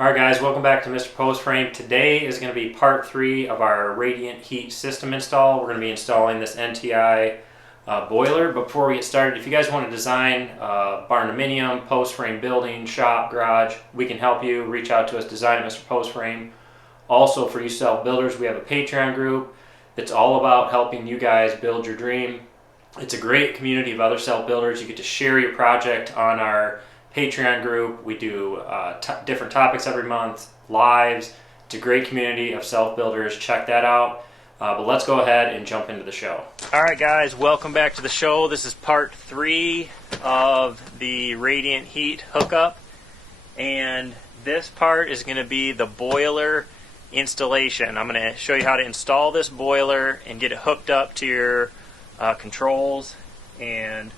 Alright guys, welcome back to Mr. Post Frame. Today is going to be part 3 of our radiant heat system install. We're going to be installing this NTI boiler. But before we get started, if you guys want to design Barndominium, post frame building, shop, garage, we can help you. Reach out to us, design at Mr. Post Frame. Also for you self-builders, we have a Patreon group that's all about helping you guys build your dream. It's a great community of other self-builders. You get to share your project on our Patreon group. We do different topics every month, lives. It's a great community of self-builders. Check that out. But let's go ahead and jump into the show. All right, guys, welcome back to the show. This is part 3 of the radiant heat hookup. And this part is going to be the boiler installation. I'm going to show you how to install this boiler and get it hooked up to your controls and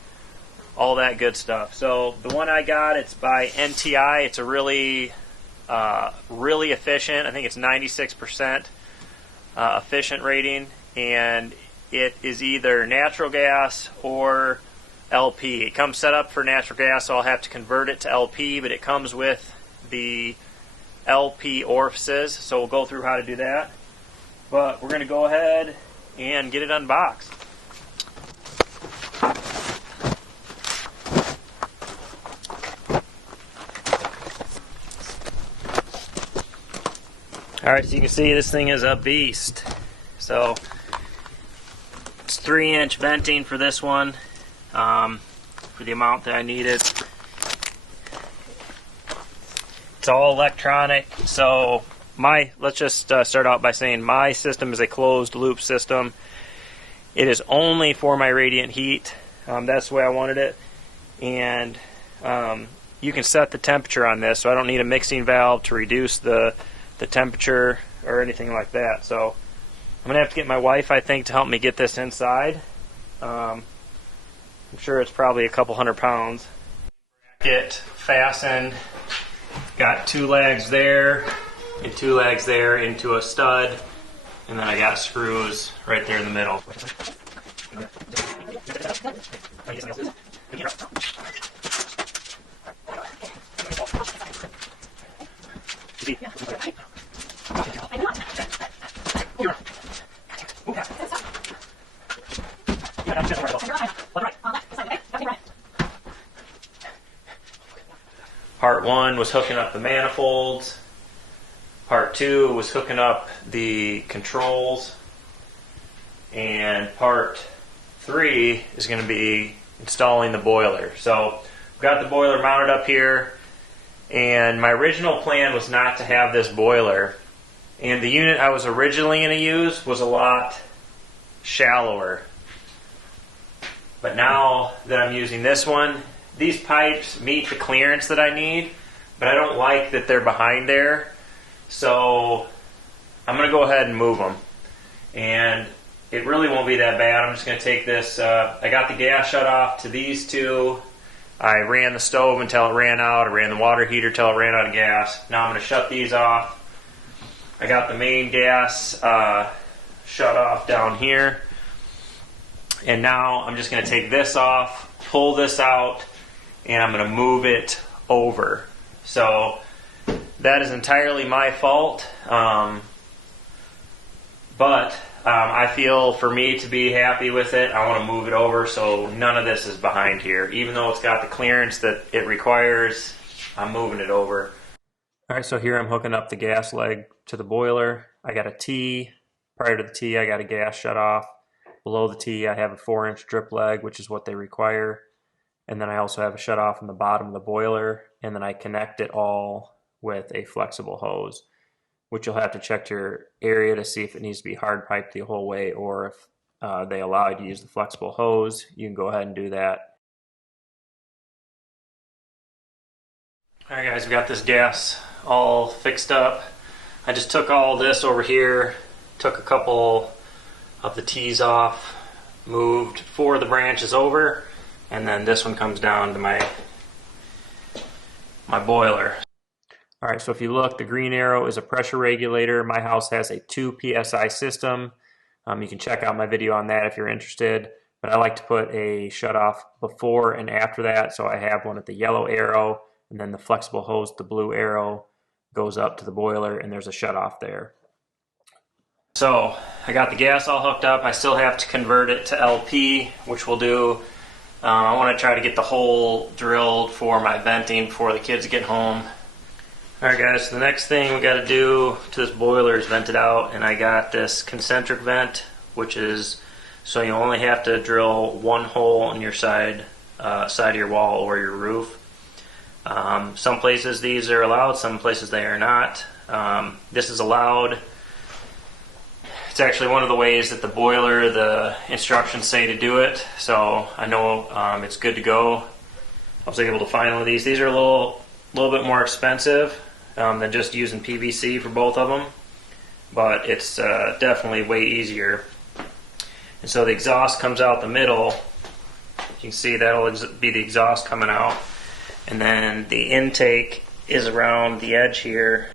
all that good stuff. So the one I got, it's by NTI. It's a really efficient. I think it's 96% efficient rating, and it is either natural gas or LP. It comes set up for natural gas, so I'll have to convert it to LP, but it comes with the LP orifices, so we'll go through how to do that. But we're going to go ahead and get it unboxed. Alright, so you can see this thing is a beast. So it's 3-inch venting for this one, for the amount that I needed. It's all electronic. So let's just start out by saying my system is a closed loop system. It is only for my radiant heat. That's the way I wanted it. And you can set the temperature on this, so I don't need a mixing valve to reduce the temperature or anything like that. So I'm gonna have to get my wife, I think, to help me get this inside. I'm sure it's probably a couple hundred pounds. Bracket fastened, got 2 legs there and 2 legs there into a stud, and then I got screws right there in the middle. Part 1 was hooking up the manifolds. Part 2 was hooking up the controls. And part 3 is going to be installing the boiler. So we've got the boiler mounted up here. And my original plan was not to have this boiler. And the unit I was originally going to use was a lot shallower. But now that I'm using this one, these pipes meet the clearance that I need, but I don't like that they're behind there. So I'm going to go ahead and move them. And it really won't be that bad. I'm just going to take this, I got the gas shut off to these 2. I ran the stove until it ran out. I ran the water heater until it ran out of gas. Now I'm going to shut these off. I got the main gas shut off down here. And now I'm just going to take this off, pull this out, and I'm going to move it over. So that is entirely my fault. But I feel for me to be happy with it, I want to move it over so none of this is behind here. Even though it's got the clearance that it requires, I'm moving it over. Alright, so here I'm hooking up the gas leg to the boiler. I got a T. Prior to the T, I got a gas shut off. Below the T, I have a 4-inch drip leg, which is what they require. And then I also have a shut off in the bottom of the boiler. And then I connect it all with a flexible hose, which you'll have to check your area to see if it needs to be hard piped the whole way, or if they allow you to use the flexible hose, you can go ahead and do that. Alright guys, we got this gas all fixed up. I just took all this over here, took a couple of the T's off, moved 4 of the branches over, and then this one comes down to my boiler. Alright, so if you look, the green arrow is a pressure regulator. My house has a 2 PSI system. You can check out my video on that if you're interested. But I like to put a shutoff before and after that. So I have one at the yellow arrow, and then the flexible hose, the blue arrow. goes up to the boiler, and there's a shutoff there. So I got the gas all hooked up. I still have to convert it to LP, which we'll do. I want to try to get the hole drilled for my venting before the kids get home. Alright guys, so the next thing we got to do to this boiler is vent it out, and I got this concentric vent, which is so you only have to drill one hole on your side of your wall or your roof. Some places these are allowed, some places they are not. This is allowed. It's actually one of the ways that the boiler, the instructions say to do it, so I know it's good to go. I was able to find one of these. These are a little bit more expensive than just using PVC for both of them, but it's definitely way easier. And so the exhaust comes out the middle. You can see that'll be the exhaust coming out, and then the intake is around the edge here.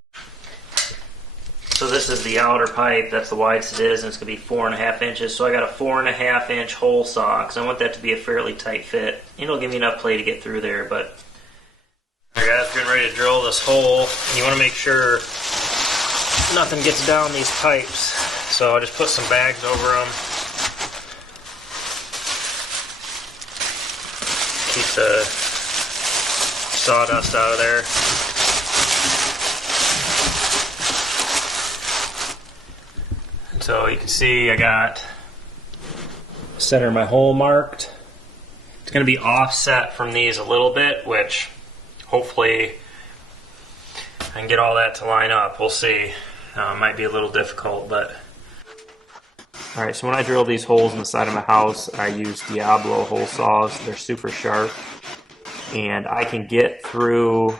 So this is the outer pipe, that's the widest it is, and it's going to be 4.5 inches. So I got a 4.5 inch hole saw, because I want that to be a fairly tight fit. It'll give me enough play to get through there, but... Alright guys, we're getting ready to drill this hole. You want to make sure nothing gets down these pipes. So I'll just put some bags over them. Keep the sawdust out of there. So you can see I got center of my hole marked. It's going to be offset from these a little bit, which hopefully I can get all that to line up. We'll see. It might be a little difficult, but... Alright, so when I drill these holes in the side of my house, I use Diablo hole saws. They're super sharp, and I can get through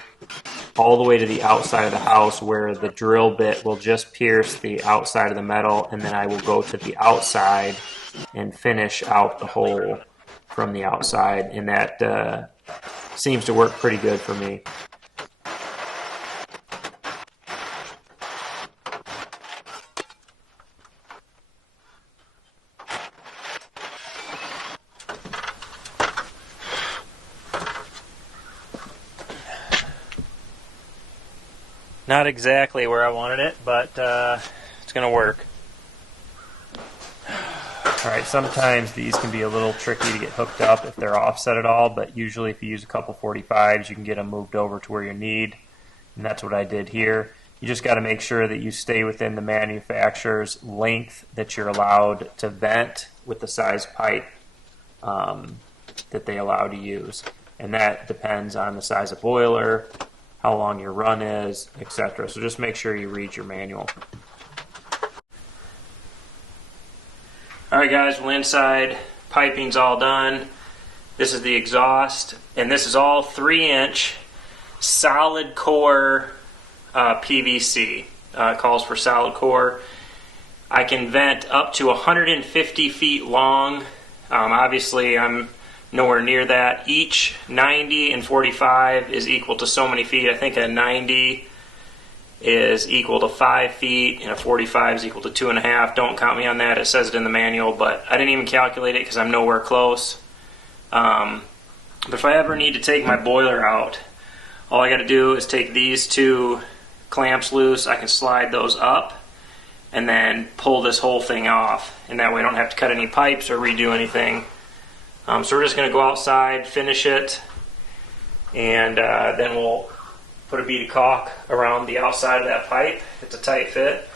all the way to the outside of the house where the drill bit will just pierce the outside of the metal, and then I will go to the outside and finish out the hole from the outside, and that seems to work pretty good for me. Not exactly where I wanted it, but it's going to work. Alright, sometimes these can be a little tricky to get hooked up if they're offset at all, but usually if you use a couple 45s, you can get them moved over to where you need, and that's what I did here. You just got to make sure that you stay within the manufacturer's length that you're allowed to vent with the size pipe that they allow to use, and that depends on the size of boiler, how long your run is, etc. So just make sure you read your manual. Alright guys, well inside, piping's all done. This is the exhaust, and this is all 3-inch solid core PVC. It calls for solid core. I can vent up to 150 feet long. Obviously I'm nowhere near that. Each 90 and 45 is equal to so many feet. I think a 90 is equal to 5 feet and a 45 is equal to 2.5. Don't count me on that. It says it in the manual, but I didn't even calculate it because I'm nowhere close. But if I ever need to take my boiler out, all I got to do is take these two clamps loose. I can slide those up and then pull this whole thing off, and that way I don't have to cut any pipes or redo anything. So we're just going to go outside, finish it, and then we'll put a bead of caulk around the outside of that pipe. It's a tight fit.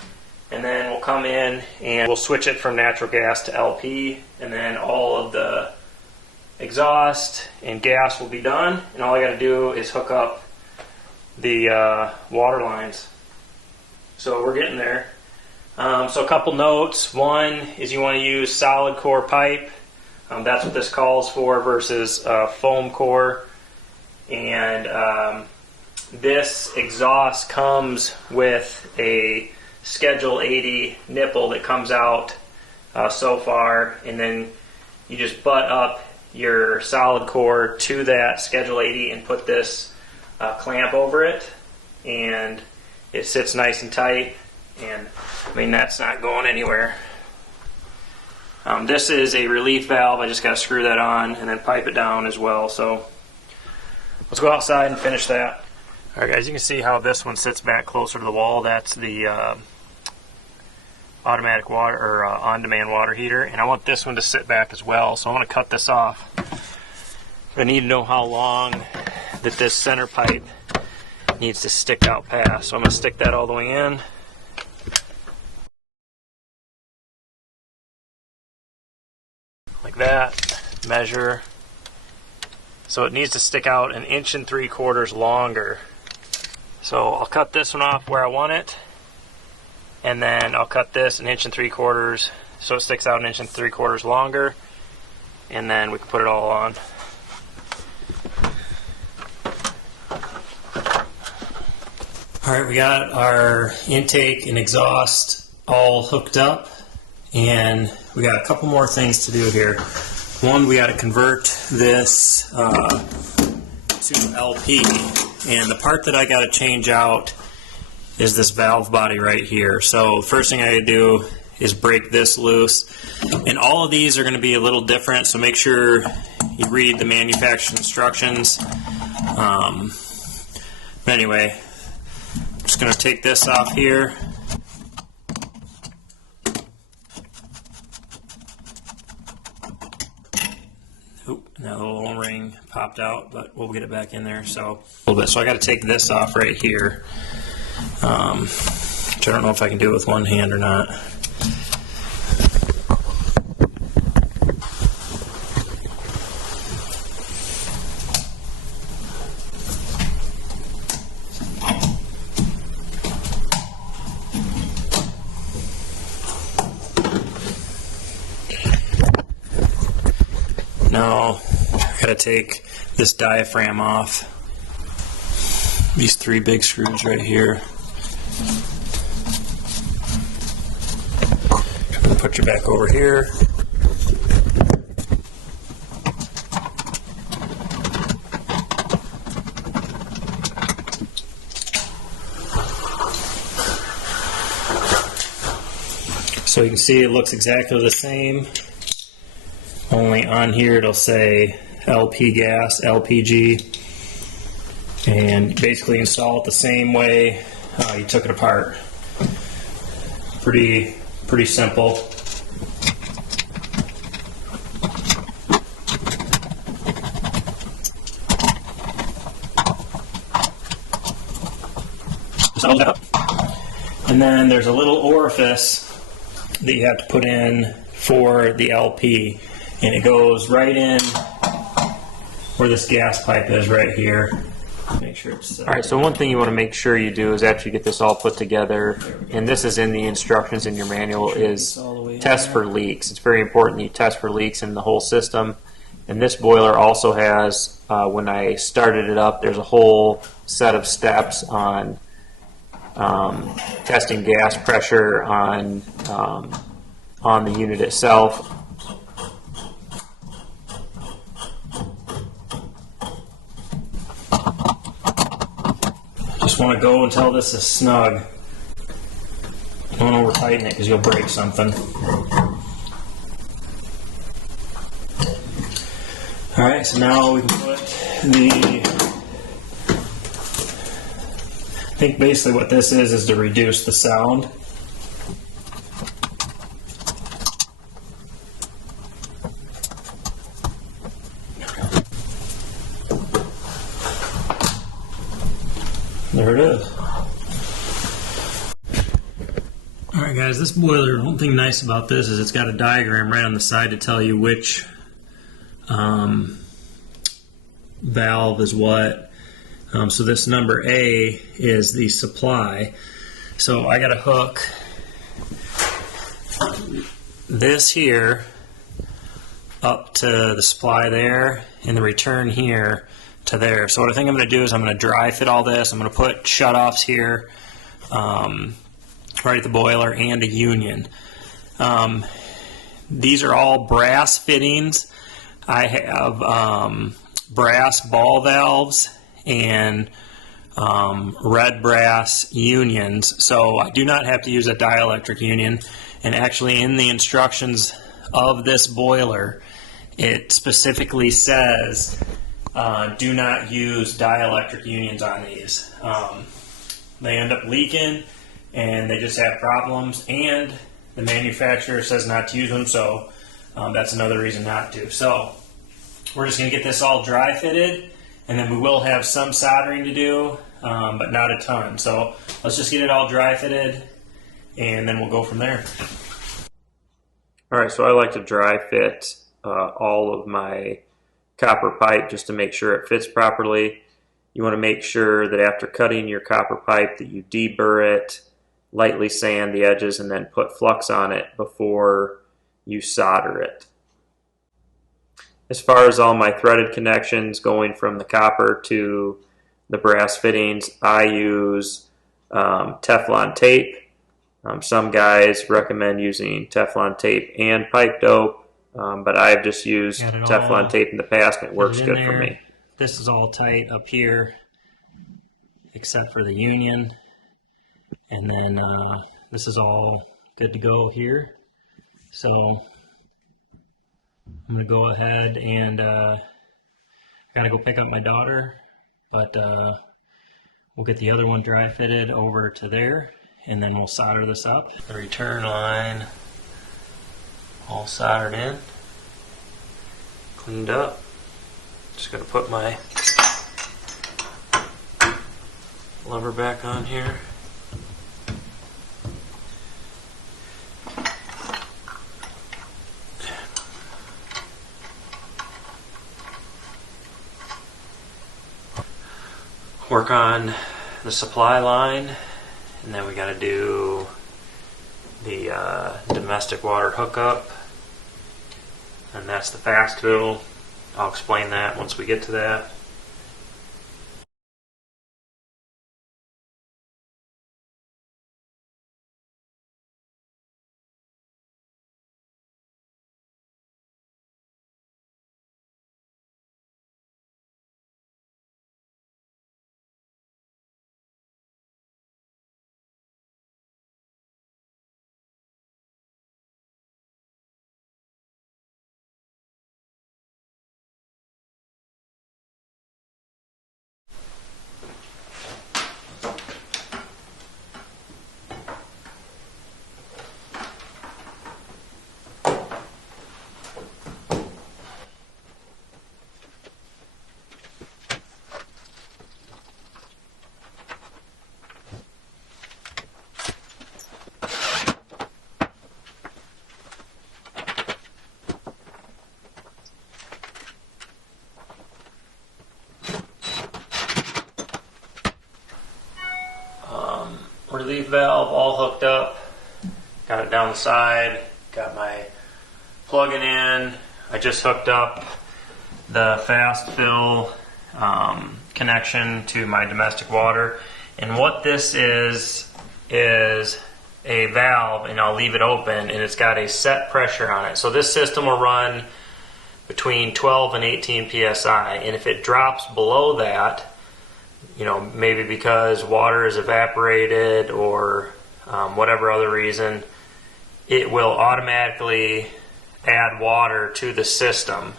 And then we'll come in and we'll switch it from natural gas to LP, and then all of the exhaust and gas will be done, and all I got to do is hook up the water lines. So we're getting there. So a couple notes. One is you want to use solid core pipe. That's what this calls for versus foam core. And this exhaust comes with a Schedule 80 nipple that comes out so far, and then you just butt up your solid core to that Schedule 80 and put this clamp over it, and it sits nice and tight, and I mean that's not going anywhere. This is a relief valve. I just got to screw that on and then pipe it down as well. So let's go outside and finish that. Alright guys, you can see how this one sits back closer to the wall. That's the automatic water or on-demand water heater, and I want this one to sit back as well, so I want to cut this off. I need to know how long that this center pipe needs to stick out past, so I'm going to stick that all the way in. Like that. Measure. So it needs to stick out 1 3/4 inches longer. So I'll cut this one off where I want it, and then I'll cut this 1 3/4 inches so it sticks out 1 3/4 inches longer, and then we can put it all on. Alright, we got our intake and exhaust all hooked up, and we got a couple more things to do here. One, we got to convert this to LP, and the part that I got to change out is this valve body right here. So the first thing I do is break this loose, and all of these are going to be a little different, so make sure you read the manufacturer's instructions. But anyway, I'm just going to take this off here. That little ring popped out, but we'll get it back in there. So a little bit. So I got to take this off right here, which I don't know if I can do it with one hand or not. Now I gotta take this diaphragm off. These 3 big screws right here. I'm gonna put you back over here. So you can see it looks exactly the same. Only on here it'll say LP gas, LPG, and basically install it the same way you took it apart. Pretty simple. And then there's a little orifice that you have to put in for the LP. And it goes right in where this gas pipe is right here. Make sure it's Alright, so one thing you want to make sure you do is after you get this all put together, and this is in the instructions in your manual, is test for leaks. It's very important you test for leaks in the whole system. And this boiler also has, when I started it up, there's a whole set of steps on testing gas pressure on the unit itself. Just want to go until this is snug. Don't over tighten it because you'll break something. Alright, so now we can put I think basically what this is to reduce the sound. There it is. Alright guys, this boiler, one thing nice about this is it's got a diagram right on the side to tell you which valve is what. So this number A is the supply. So I got to hook this here up to the supply there and the return here to there. So what I think I'm going to do is I'm going to dry fit all this. I'm going to put shutoffs here right at the boiler and a union. These are all brass fittings. I have brass ball valves and red brass unions, so I do not have to use a dielectric union. And actually in the instructions of this boiler it specifically says do not use dielectric unions on these. They end up leaking and they just have problems, and the manufacturer says not to use them, so that's another reason not to. So we're just going to get this all dry fitted, and then we will have some soldering to do, but not a ton. So let's just get it all dry fitted, and then we'll go from there. All right, so I like to dry fit all of my copper pipe just to make sure it fits properly. You want to make sure that after cutting your copper pipe that you deburr it, lightly sand the edges, and then put flux on it before you solder it. As far as all my threaded connections going from the copper to the brass fittings, I use Teflon tape. Some guys recommend using Teflon tape and pipe dope, but I've just used Teflon tape in the past and it works good for me. This is all tight up here except for the union, and then this is all good to go here. So I'm going to go ahead and I got to go pick up my daughter, but we'll get the other one dry fitted over to there, and then we'll solder this up. The return line all soldered in, cleaned up. Just going to put my lever back on here. Work on the supply line, and then we got to do the domestic water hookup, and that's the fast fill. I'll explain that once we get to that. Relief valve all hooked up, got it down the side, got my plug-in in. I just hooked up the fast fill connection to my domestic water, and what this is a valve, and I'll leave it open, and it's got a set pressure on it. So this system will run between 12 and 18 psi, and if it drops below that, you know, maybe because water is evaporated or whatever other reason, it will automatically add water to the system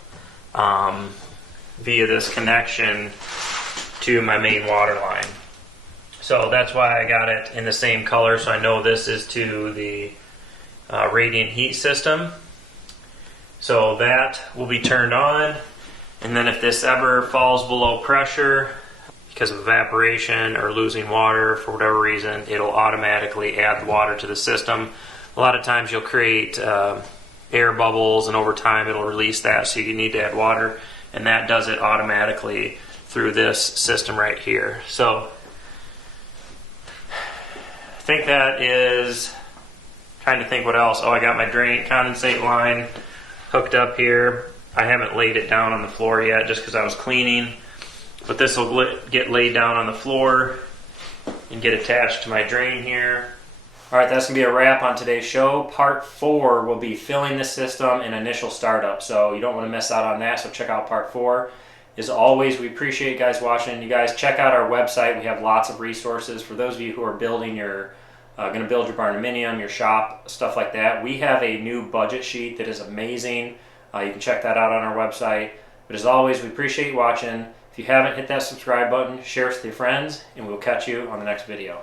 via this connection to my main water line. So that's why I got it in the same color, so I know this is to the radiant heat system. So that will be turned on, and then if this ever falls below pressure because of evaporation or losing water for whatever reason, it'll automatically add water to the system. A lot of times you'll create air bubbles, and over time it'll release that, so you need to add water, and that does it automatically through this system right here. So I think that is, trying to think what else. Oh, I got my drain condensate line hooked up here. I haven't laid it down on the floor yet just because I was cleaning. But this will get laid down on the floor and get attached to my drain here. All right, that's going to be a wrap on today's show. Part 4 will be filling the system and initial startup. So you don't want to miss out on that, so check out Part 4. As always, we appreciate you guys watching. You guys check out our website. We have lots of resources for those of you who are building your, going to build your Barndominium, your shop, stuff like that. We have a new budget sheet that is amazing. You can check that out on our website. But as always, we appreciate you watching. If you haven't, hit that subscribe button, share us with your friends, and we'll catch you on the next video.